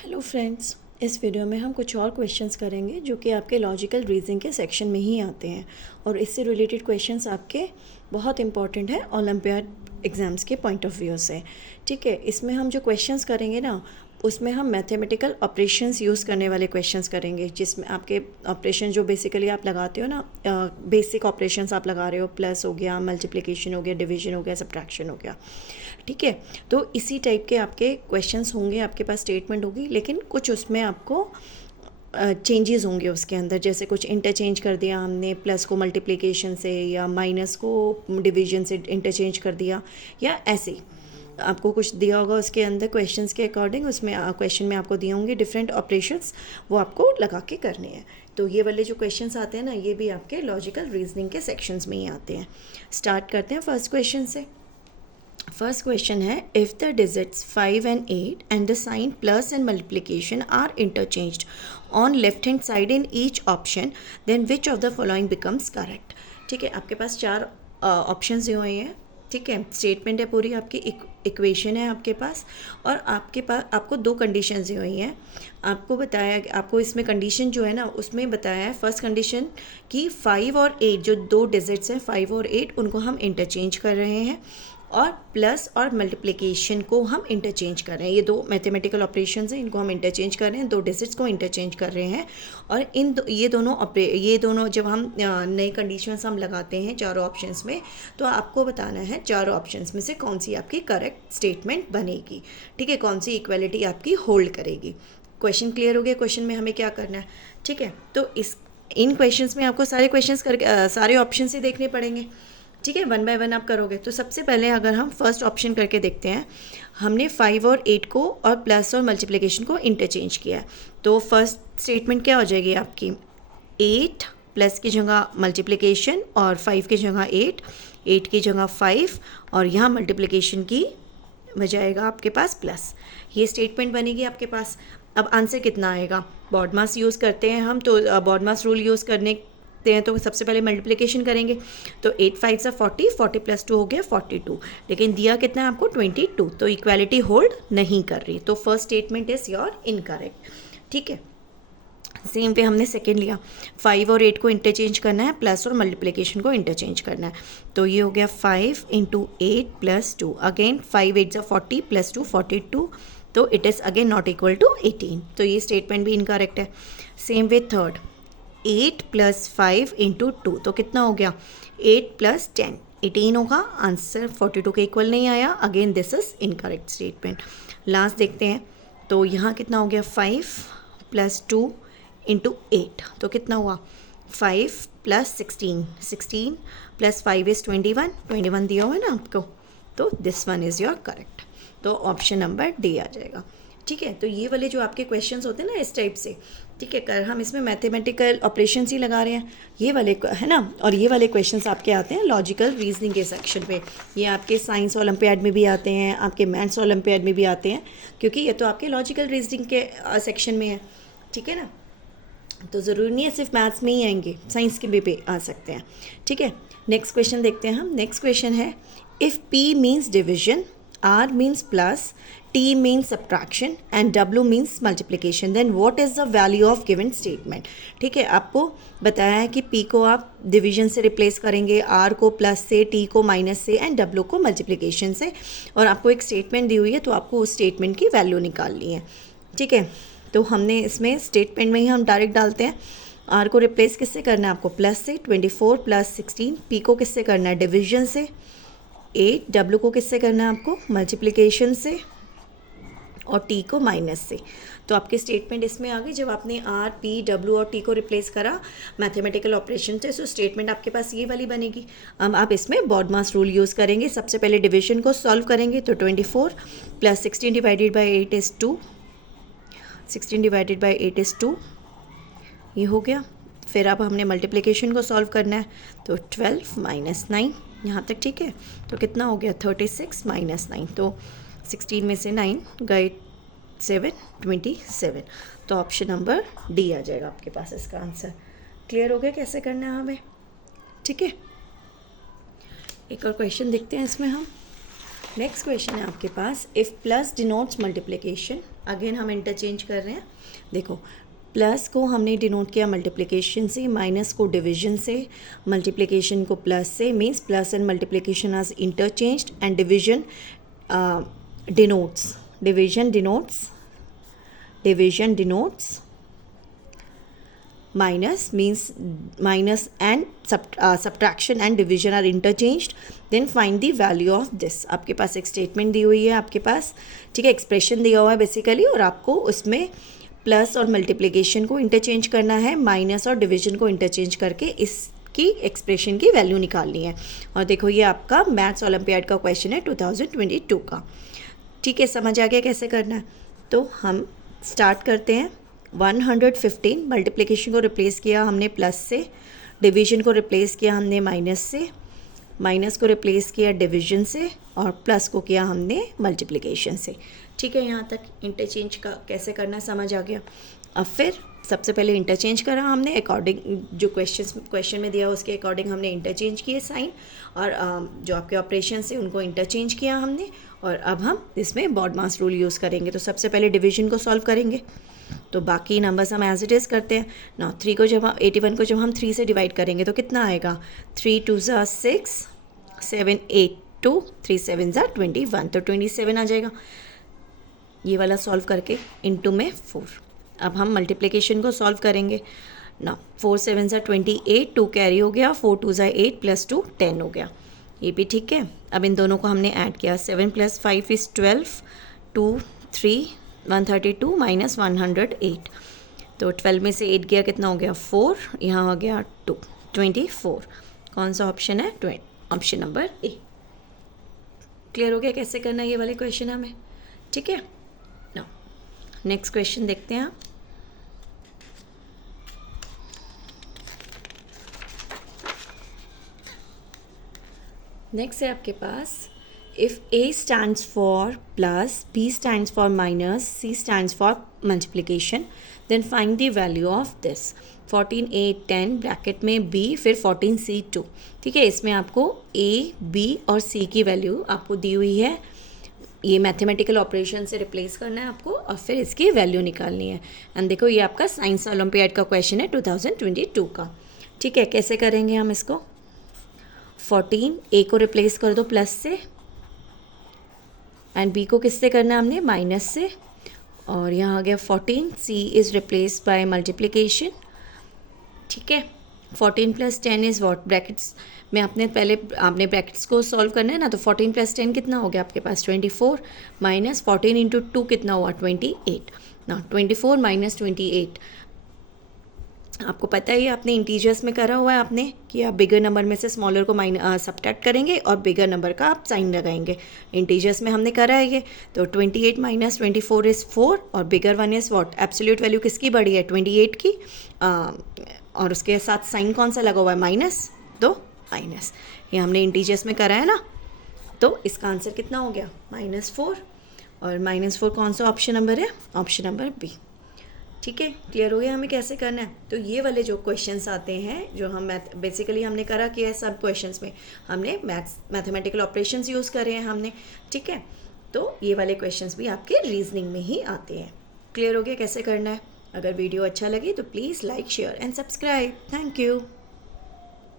Hello friends, इस video में हम कुछ और क्वेश्चंस करेंगे जो कि आपके लॉजिकल रीजनिंग के सेक्शन में ही आते हैं और इससे रिलेटेड क्वेश्चंस आपके बहुत इंपॉर्टेंट है ओलंपियाड एग्ज़ाम्स के पॉइंट ऑफ व्यू से। ठीक है, इसमें हम जो क्वेश्चंस करेंगे ना, उसमें हम मैथमेटिकल ऑपरेशंस यूज़ करने वाले क्वेश्चंस करेंगे, जिसमें आपके ऑपरेशन जो बेसिकली आप लगाते हो ना, बेसिक ऑपरेशंस आप लगा रहे हो, प्लस हो गया, मल्टीप्लिकेशन हो गया, डिवीजन हो गया, सब्ट्रैक्शन हो गया। ठीक है, तो इसी टाइप के आपके क्वेश्चंस होंगे, आपके पास स्टेटमेंट होगी, लेकिन कुछ उसमें आपको चेंजेस होंगे उसके अंदर। जैसे कुछ इंटरचेंज कर दिया हमने, प्लस को मल्टीप्लिकेशन से या माइनस को डिवीजन से इंटरचेंज कर दिया, या ऐसे आपको कुछ दिया होगा उसके अंदर क्वेश्चंस के अकॉर्डिंग। उसमें क्वेश्चन में आपको दिए होंगे डिफरेंट ऑपरेशंस, वो आपको लगा के करने हैं। तो ये वाले जो क्वेश्चंस आते हैं ना, ये भी आपके लॉजिकल रीजनिंग के सेक्शंस में ही आते हैं। स्टार्ट करते हैं फर्स्ट क्वेश्चन से। फर्स्ट क्वेश्चन है, if the digits 5 and 8 and the sign plus and multiplication are interchanged on left hand side in each option, then which of the following becomes correct। ठीक है, आपके पास चार options दिए हुए हैं। ठीक है, स्टेटमेंट है पूरी, आपकी इक्वेशन है आपके पास, और आपके पास आपको दो कंडीशंस दी हुई हैं। आपको बताया, आपको इसमें कंडीशन जो है ना, उसमें बताया है फर्स्ट कंडीशन कि 5 और 8 जो दो डिजिट्स हैं 5 और 8, उनको हम इंटरचेंज कर रहे हैं, और प्लस और मल्टीप्लिकेशन को हम इंटरचेंज कर रहे हैं। ये दो मैथमेटिकल ऑपरेशंस हैं, इनको हम इंटरचेंज कर रहे हैं, दो डिजिट्स को इंटरचेंज कर रहे हैं। और ये दोनों जब हम नए कंडीशंस हम लगाते हैं चारों ऑप्शंस में, तो आपको बताना है चारों ऑप्शंस में से कौन सी आपकी करेक्ट स्टेटमेंट बनेगी। ठीक है, कौन सी इक्वालिटी आपकी होल्ड करेगी। क्वेश्चन क्लियर हो गया? क्वेश्चन में हमें क्या करना है? ठीक है, तो इन क्वेश्चंस में आपको सारे क्वेश्चंस करके सारे ऑप्शन ही देखने पड़ेंगे। ठीक है, 1 बाय 1 आप करोगे। तो सबसे पहले अगर हम फर्स्ट ऑप्शन करके देखते हैं, हमने 5 और 8 को और प्लस और मल्टीप्लिकेशन को इंटरचेंज किया है। तो फर्स्ट स्टेटमेंट क्या हो जाएगी आपकी? 8 प्लस की जगह मल्टीप्लिकेशन और 5 की जगह 8 की जगह 5, और यहाँ मल्टीप्लिकेशन की बजाएगा आपके पास प्लस। ये स्टेटमेंट बनेगी आपके पास। अब आंसर कितना आएगा? बॉडमास यूज़ करते हैं हम, तो बॉडमास रूल यूज़ करने हैं, तो सबसे पहले मल्टीप्लिकेशन करेंगे। तो 8 5 से 40, 40 प्लस 2 हो गया 42, लेकिन दिया कितना है आपको? 22। तो इक्वालिटी होल्ड नहीं कर रही, तो first statement is your incorrect. ठीक है, सेम पे हमने सेकेंड लिया, 5 और 8 को इंटरचेंज करना है, प्लस और मल्टीप्लिकेशन को इंटरचेंज करना है। तो ये हो गया 5 × 8 + 2, अगेन 5 8 से 40 प्लस 2 42, तो it is again not equal to 18। तो ये स्टेटमेंट भी इनकरेक्ट है। सेम वे थर्ड, 8 + 5 × 2, तो कितना हो गया? 8 + 10 18 होगा। आंसर 42 के इक्वल नहीं आया, again this is incorrect statement. Last देखते हैं, तो यहाँ कितना हो गया? 5 + 2 × 8, तो कितना हुआ? 5 + 16 16 + 5 इज़ 21 दिया हुआ है ना आपको, तो this one is your correct. तो ऑप्शन नंबर डी आ जाएगा। ठीक है, तो ये वाले जो आपके क्वेश्चंस होते हैं ना इस टाइप से, ठीक है, कर हम इसमें मैथमेटिकल ऑपरेशंस ही लगा रहे हैं, ये वाले है ना, और ये वाले क्वेश्चंस आपके आते हैं लॉजिकल रीजनिंग के सेक्शन पे। ये आपके साइंस ओलंपियाड में भी आते हैं, आपके मैथ्स ओलंपियाड में भी आते हैं, क्योंकि ये तो आपके लॉजिकल रीजनिंग के सेक्शन में है। ठीक है ना, तो ज़रूरी नहीं है सिर्फ मैथ्स में ही आएंगे, साइंस के भी पे आ सकते हैं। ठीक है, नेक्स्ट क्वेश्चन देखते हैं हम। नेक्स्ट क्वेश्चन है, if P means division, R means plus, T means subtraction and W means multiplication, then what is the value of given statement। ठीक है, आपको बताया है कि P को आप डिवीजन से रिप्लेस करेंगे, R को प्लस से, T को माइनस से एंड W को मल्टीप्लिकेशन से, और आपको एक स्टेटमेंट दी हुई है, तो आपको उस स्टेटमेंट की वैल्यू निकालनी है। ठीक है, तो हमने इसमें स्टेटमेंट में ही हम डायरेक्ट डालते हैं। R को रिप्लेस किससे करना है आपको? प्लस से। 24 + 16। P को किससे करना है? डिवीजन से। 8 W को किससे करना है आपको? मल्टीप्लिकेशन से, और T को माइनस से। तो आपके स्टेटमेंट इसमें आ गई। जब आपने R, P, W और T को रिप्लेस करा मैथमेटिकल ऑपरेशन से, तो स्टेटमेंट आपके पास ये वाली बनेगी। अब आप इसमें बॉडमास रूल यूज़ करेंगे। सबसे पहले डिवीजन को सॉल्व करेंगे, तो 24 + 16 / 8 इज़ 2, 16 / 8 इज़ 2, ये हो गया। फिर अब हमने मल्टीप्लिकेशन को सॉल्व करना है, तो 12 - 9 यहाँ तक। ठीक है, तो कितना हो गया? 36 - 9, तो 16 में से 9 गए 7, 27। तो ऑप्शन नंबर डी आ जाएगा आपके पास इसका आंसर। क्लियर हो गया कैसे करना है हमें? ठीक है, एक और क्वेश्चन देखते हैं इसमें हम। नेक्स्ट क्वेश्चन है आपके पास, if plus denotes multiplication again हम इंटरचेंज कर रहे हैं। देखो, प्लस को हमने डिनोट किया मल्टीप्लिकेशन से, माइनस को डिवीजन से, मल्टीप्लिकेशन को प्लस से, means plus and multiplication are interchanged and division denotes minus, means minus and subtraction and division are interchanged. Then find the value of this. आपके पास एक स्टेटमेंट दी हुई है आपके पास, ठीक है, एक्सप्रेशन दिया हुआ है बेसिकली, और आपको उसमें प्लस और मल्टीप्लिकेशन को इंटरचेंज करना है, माइनस और डिवीजन को इंटरचेंज करके इसकी एक्सप्रेशन की वैल्यू निकालनी है। और देखो ये आपका मैथ्स ओलंपियाड का क्वेश्चन है 2022 का। ठीक है, समझ आ गया कैसे करना है? तो हम स्टार्ट करते हैं। 115 मल्टीप्लिकेशन को रिप्लेस किया हमने प्लस से, डिवीजन को रिप्लेस किया हमने माइनस से, माइनस को रिप्लेस किया डिवीजन से, और प्लस को किया हमने मल्टीप्लिकेशन से। ठीक है, यहाँ तक इंटरचेंज का कैसे करना समझ आ गया। अब फिर सबसे पहले इंटरचेंज करा हमने अकॉर्डिंग जो क्वेश्चन में दिया उसके अकॉर्डिंग हमने इंटरचेंज किए साइन, और जो आपके ऑपरेशन से उनको इंटरचेंज किया हमने। और अब हम इसमें बॉड मास रूल यूज़ करेंगे। तो सबसे पहले डिवीजन को सॉल्व करेंगे, तो बाकी नंबर्स हम एज इट इज़ करते हैं ना। 81 को जब हम 3 से डिवाइड करेंगे तो कितना आएगा? 3 2 ज़ा 6, 7 8 2, 3 7 ज़ा 21, तो 27 आ जाएगा। ये वाला सॉल्व करके इनटू में 4। अब हम मल्टीप्लिकेशन को सॉल्व करेंगे ना। 4 7 ज़ा 28, 2 कैरी हो गया, 4 2 ज़ा 8 प्लस 2 10 हो गया, ये भी ठीक है। अब इन दोनों को हमने ऐड किया, 7 + 5 = 12, 2 3 132 माइनस 108, तो 12 में से 8 गया, कितना हो गया? 4, यहाँ हो गया 2, 24। कौन सा ऑप्शन है? Option number A. क्लियर हो गया कैसे करना है ये वाले क्वेश्चन हमें? ठीक है ना। नेक्स्ट क्वेश्चन देखते हैं। नेक्स्ट है आपके पास, if A stands for plus, B stands for minus, C stands for multiplication, then find the value of this। 14 A 10 bracket में B, फिर 14 C 2। ठीक है, इसमें आपको A, B और C की वैल्यू आपको दी हुई है। ये मैथमेटिकल ऑपरेशन से रिप्लेस करना है आपको, और फिर इसकी वैल्यू निकालनी है। एंड देखो ये आपका साइंस ओलंपियाड का क्वेश्चन है 2022 का। ठीक है, कैसे करेंगे हम इसको? 14 A को रिप्लेस कर दो प्लस से, एंड बी को किससे करना है हमने? माइनस से, और यहाँ आ गया 14। सी इज़ रिप्लेस बाय मल्टीप्लिकेशन। ठीक है, 14 + 10 इज़ व्हाट? ब्रैकेट्स में आपने ब्रैकेट्स को सॉल्व करना है ना, तो 14 + 10 कितना हो गया आपके पास? 24, माइनस 14 × 2 कितना हुआ? 28 ना। 24 माइनस 28, आपको पता है ये आपने इंटीजर्स में करा हुआ है आपने, कि आप बिगर नंबर में से स्मॉलर को सब्ट्रैक्ट करेंगे और बिगर नंबर का आप साइन लगाएंगे। इंटीजर्स में हमने करा है ये। तो 28 माइनस 24 इज़ 4, और bigger one is what? Absolute value किसकी बड़ी है? 28 की, और उसके साथ साइन कौन सा लगा हुआ है? माइनस, तो माइनस। ये हमने इंटीजर्स में करा है ना, तो इसका आंसर कितना हो गया? -4, और -4 कौन सा ऑप्शन नंबर है? Option number B. ठीक है, क्लियर हो गया हमें कैसे करना है? तो ये वाले जो क्वेश्चंस आते हैं, जो हम बेसिकली हमने करा किया है, सब क्वेश्चंस में हमने मैथमेटिकल ऑपरेशंस यूज़ करे हैं हमने। ठीक है, तो ये वाले क्वेश्चंस भी आपके रीजनिंग में ही आते हैं। क्लियर हो गया कैसे करना है? अगर वीडियो अच्छा लगे तो please like, share and subscribe. Thank you.